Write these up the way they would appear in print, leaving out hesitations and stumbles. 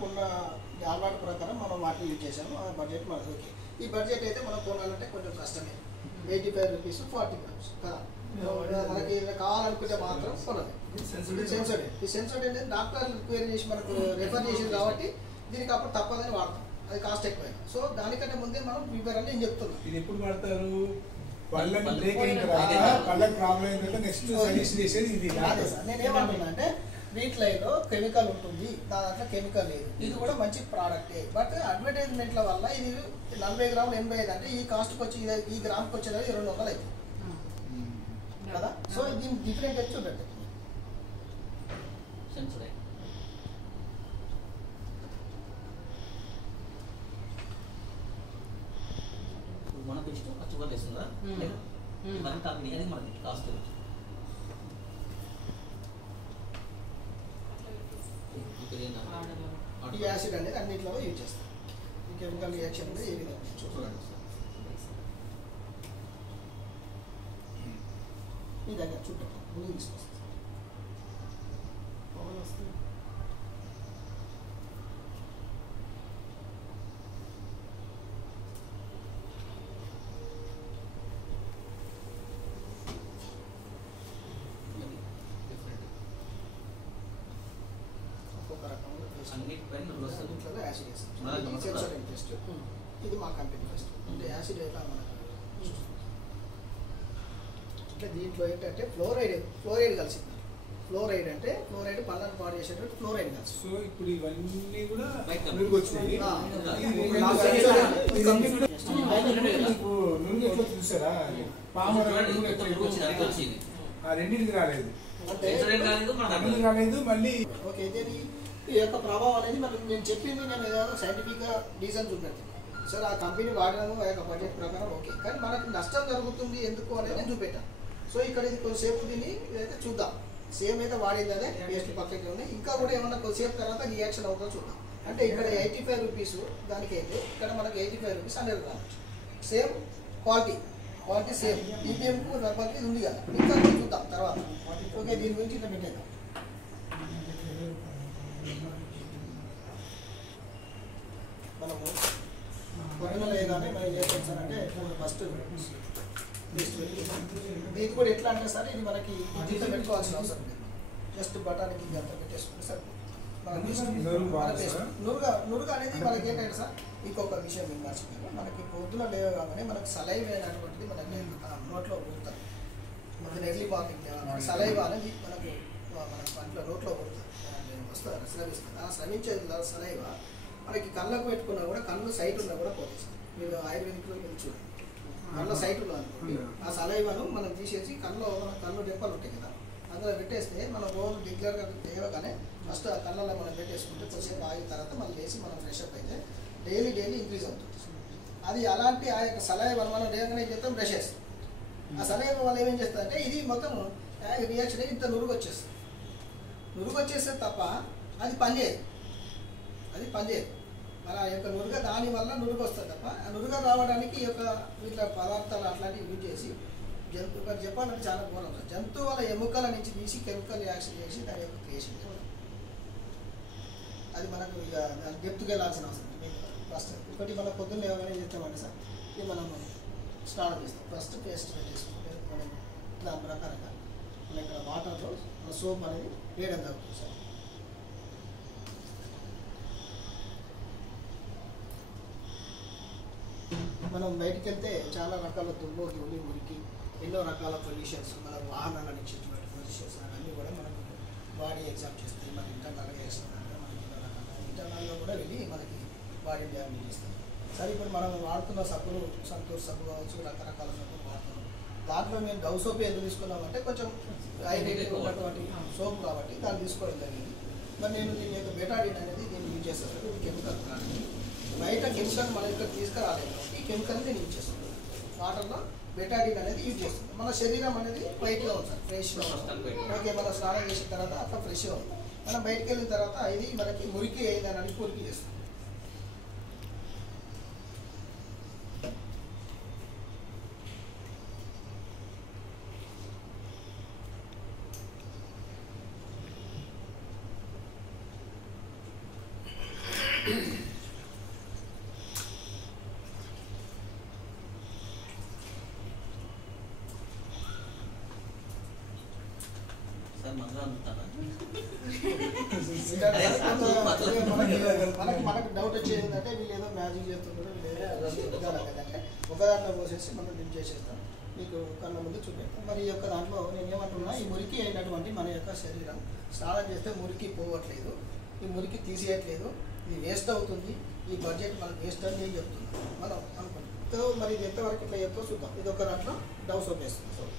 మనకున్న అలవాటు ప్రకారం మనం వాటిని యూజ్ చేసాము. ఆ బడ్జెట్ మనకు ఓకే. ఈ బడ్జెట్ అయితే మనం కొనాలంటే కొంచెం కష్టమే. 85 రూపీస్ 40 గ్రామ్స్ కదా. మనకి కావాలనుకుంటే మాత్రం కొనాలి. సెన్సోడ్ ఈ సెన్సోడ్ అనేది డాక్టర్ రిక్వైర్ చేసి మనకు రెఫర్ చేసింది కాబట్టి దీనికి అప్పుడు తప్పదని వాడతాం. అది కాస్ట్ ఎక్కువ. సో దానికంటే ముందే మనం ప్రిపేర్ అని నేను చెప్తున్నాను. ఇది ఎప్పుడు వాడతారు? పళ్ళకి బ్రేక్ అయిన తర్వాత పళ్ళకి ప్రాబ్లం అయిన తర్వాత నెక్స్ట్ సజెస్ట్ చేసేది ఇది. అదే సార్ నేను ఏమంటున్నా అంటే వీటిలో కెమికల్ ఉంటుంది, దాంట్లో కెమికల్ లేదు. ఇది కూడా మంచి ప్రోడక్టే. బట్ అడ్వర్టైజ్మెంట్ల వల్ల ఇది 40 గ్రాములు 85 అంటే ఈ కాస్ట్కి వచ్చి ఈ గ్రామ్కి వచ్చేది 200 అవుతుంది కదా. సో దీని డిఫరెంట్ వచ్చి చూడండి. మన బెస్ట్ ఖర్చు తెస్తుందా మనకి కంపెనీ అది మనకి కాస్ట్ ఈ యాసిడ్ అనేది అన్నింటిలో యూజ్ చేస్తాం. ఈ కెమికల్ రియాక్షన్ అనేది ఏ విధంగా చూడండి. ఈ దగ్గర చుట్టూ ముందు తీసుకొస్తాం. ఇది మా కంపెనీ ఫస్ట్ అంటే యాసిడ్ ఎలా మనకు అంటే దీంట్లో ఏంటంటే ఫ్లోరైడ్ కలిసింది. ఫ్లోరైడ్ అంటే ఫ్లోరైడ్ పళ్ళను పాడు చేసేటప్పుడు ఫ్లోరైడ్ కలిసి. సో ఇప్పుడు ఇవన్నీ కూడా నురుగు వచ్చినాయి. నురుగు ఎట్లా చూసారా? పాము రెండింటికి రాలేదు, రాలేదు. మళ్ళీ ఓకే ఈ యొక్క ప్రభావం అనేది మనకు నేను చెప్పింది నేను ఏదైనా సైంటిఫిక్గా రీజన్ చూపెడతాను సార్. ఆ కంపెనీ వాడడము ఆ యొక్క బడ్జెట్ ప్రకారం ఓకే, కానీ మనకు నష్టం జరుగుతుంది ఎందుకు అనేది నేను చూపెట్టాను. సో ఇక్కడ ఇది కొద్దిసేపు దీన్ని ఇదైతే చూద్దాం. సేమ్ అయితే వాడింది అదే పేస్ట్ పక్కకి ఉన్నాయి. ఇంకా కూడా ఏమన్నా కొద్దిసేపు తర్వాత రియాక్షన్ అవుతుందో చూద్దాం. అంటే ఇక్కడ 85 రూపీస్ దానికైతే ఇక్కడ మనకి 85 rupees 100 grams same quality same. ఈపీఎంకు ఇది ఉంది కదా, ఇంకా చూద్దాం తర్వాత. ఓకే దీని గురించి ఇట్లా పెట్టేద్దాం. మనము పొద్దున లేగానే మనం ఏం చేస్తామంటే ఫస్ట్ ఇది కూడా ఎట్లా అంటే సార్ ఇది మనకి దీంట్లో పెట్టుకోవాల్సిన అవసరం లేదు. జస్ట్ బటానికి అంతా పెట్టేసుకుంటే సార్ నురుగు అనేది మనకి ఏంటంటే సార్ ఇంకొక విషయం మేము మర్చిపోయాము. మనకి పొద్దున లేవగానే మనకు సలైవ్ అయినటువంటిది మనకి నోట్లో ఊరుతుంది. మనకి ఎర్లీ మార్నింగ్ సలైవ్ అనేది మనకు పంటలో నోట్లో ఊరుతుంది, వస్తుంది, స్రవిస్తుంది. ఆ స్రవించే సలైవ మనకి కళ్ళకు పెట్టుకున్నా కూడా కళ్ళు సైట్ ఉన్నా కూడా పోతుంది. మీరు ఆయుర్వేదిక్లో మీరు చూడండి, కళ్ళ సైట్ ఉన్నది అనుకోండి, ఆ సలైవను మనం తీసేసి కళ్ళు డెప్పలు ఉంటాయి కదా అందులో పెట్టేస్తే మనం రోజు రెగ్యులర్గా లేవగానే ఫస్ట్ ఆ కళ్ళలో మనం పెట్టేసుకుంటే కొద్దిసేపు ఆగిన తర్వాత మనం లేచి మనం ఫ్రెష్ అప్ అయితే డైలీ ఇంక్రీజ్ అవుతుంది. అది అలాంటి ఆ యొక్క సలైవ మనం లేవగానే ఏం చేస్తాం, బ్రష్ చేస్తాం. ఆ సలైవ వల్ల ఏమేం చేస్తారంటే ఇది మొత్తం రియాక్షన్ ఇంత నురుగు వచ్చేస్తే తప్ప అది పనిచేయదు. అలా యొక్క నురుగ దానివల్ల నురుగు వస్తుంది తప్ప ఆ నురుగ రావడానికి ఈ యొక్క ఇట్లా పదార్థాలు అట్లాంటివి యూజ్ చేసి చెప్పాలంటే చాలా ఘోరం. జంతువుల ఎముకల నుంచి తీసి కెమికల్ రియాక్షన్ చేసి దాని యొక్క క్రియేషన్ అది మనకు ఇక డెప్త్కి వెళ్ళాల్సిన అవసరం లేదు. ఫస్ట్ ఒకటి మనం పొద్దున్న ఏమైనా చేస్తామంటే సార్ ఇది మనం స్నానం చేస్తాం. ఫస్ట్ పేస్ట్ పెట్టేసుకుంటే దాని ప్రకారంగా మన ఇక్కడ వాటర్లో సోప్ అనేది వేయడం జరుగుతుంది సార్. మనం బయటికి వెళ్తే చాలా రకాల ధూళి మురికి ఎన్నో రకాల పొల్యూషన్స్ మన వాహనాల నుంచి పొల్యూషన్స్ అన్నీ కూడా మనం బాడీ ఎగ్జామ్ చేస్తాయి. మన ఇంటర్నల్గా చేస్తామంటే మనకి ఇంటర్నల్గా కూడా వెళ్ళి మనకి బాడీ డ్యామేజ్ చేస్తాయి. సరే ఇప్పుడు మనం వాడుతున్న సబ్బులు సంతూర్ సబ్బు కావచ్చు, రకరకాల సబ్బులు వాడుతున్నాం. దాంట్లో మేము డవ్ సోప్ ఎందుకు తీసుకున్నామంటే కొంచెం హైడ్రేటెడ్ ఉన్నటువంటి సోప్ కాబట్టి దాన్ని తీసుకోవడం జరిగింది. మరి నేను దీని యొక్క బెటాడిన్ అనేది నేను యూజ్ చేస్తాను. ఇది కెమికల్ కానీ బయట కెమికల్ మన ఇక్కడ తీసుకురాలేదు కాబట్టి ఈ కెమికల్ నేను యూజ్ చేస్తాను. వాటర్లో బెటాడిన్ అనేది యూజ్ చేస్తుంది. మన శరీరం అనేది వైట్గా ఉంటుంది, ఫ్రెష్గా ఉంటుంది. ఓకే మనం స్నానం చేసిన తర్వాత అట్లా ఫ్రెష్గా ఉంటుంది. మనం బయటకు వెళ్ళిన తర్వాత ఇది మనకి మురికి అయిందని మురికి చేస్తుంది. సార్ మందులో అందుతారా? మనకు డౌట్ వచ్చేది ఏంటంటే వీళ్ళు ఏదో మ్యాజిక్ చేస్తున్నారు, ఒకదాంట్లో పోసేసి మనం డిప్ చేసేస్తాం, మీకు కళ్ళ ముందు చూపెడతాం. మరి ఈ యొక్క దాంట్లో నేను ఏమంటున్నా, ఈ మురికి అయినటువంటి మన యొక్క శరీరం స్నానం చేస్తే మురికి పోవట్లేదు, ఈ మురికి తీసేయట్లేదు, ఇది వేస్ట్ అవుతుంది, ఈ బడ్జెట్ మనకు వేస్ట్ అని నేను చెప్తున్నాను, మనం అనుకుంటాం. సో మరి ఇది ఎంతవరకు ఇట్లా చెప్తా చూద్దాం. ఇది ఒక దాంట్లో డవ్ సోప్ వేస్తుంది, సోప్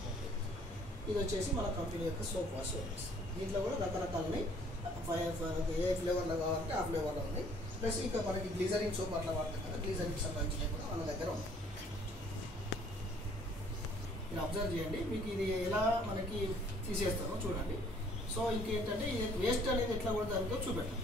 ఇది వచ్చేసి మన కంపెనీ యొక్క సోప్ వాష్ సోప్ వేస్తుంది. దీంట్లో కూడా రకరకాలని ఏ ఫ్లేవర్లో కావాలంటే ఆ ఫ్లేవర్లో ఉంది. ప్లస్ ఇక మనకి గ్లిజరిన్ సోప్ అట్లా వాడతాం కదా, గ్లిజరిన్కి సంబంధించినవి కూడా మన దగ్గర ఉంది. మీరు అబ్జర్వ్ చేయండి, మీకు ఇది ఎలా మనకి తీసేస్తారో చూడండి. సో ఇంకేంటంటే వేస్ట్ అనేది ఎట్లా కూడా దానితో చూపెట్టాలి.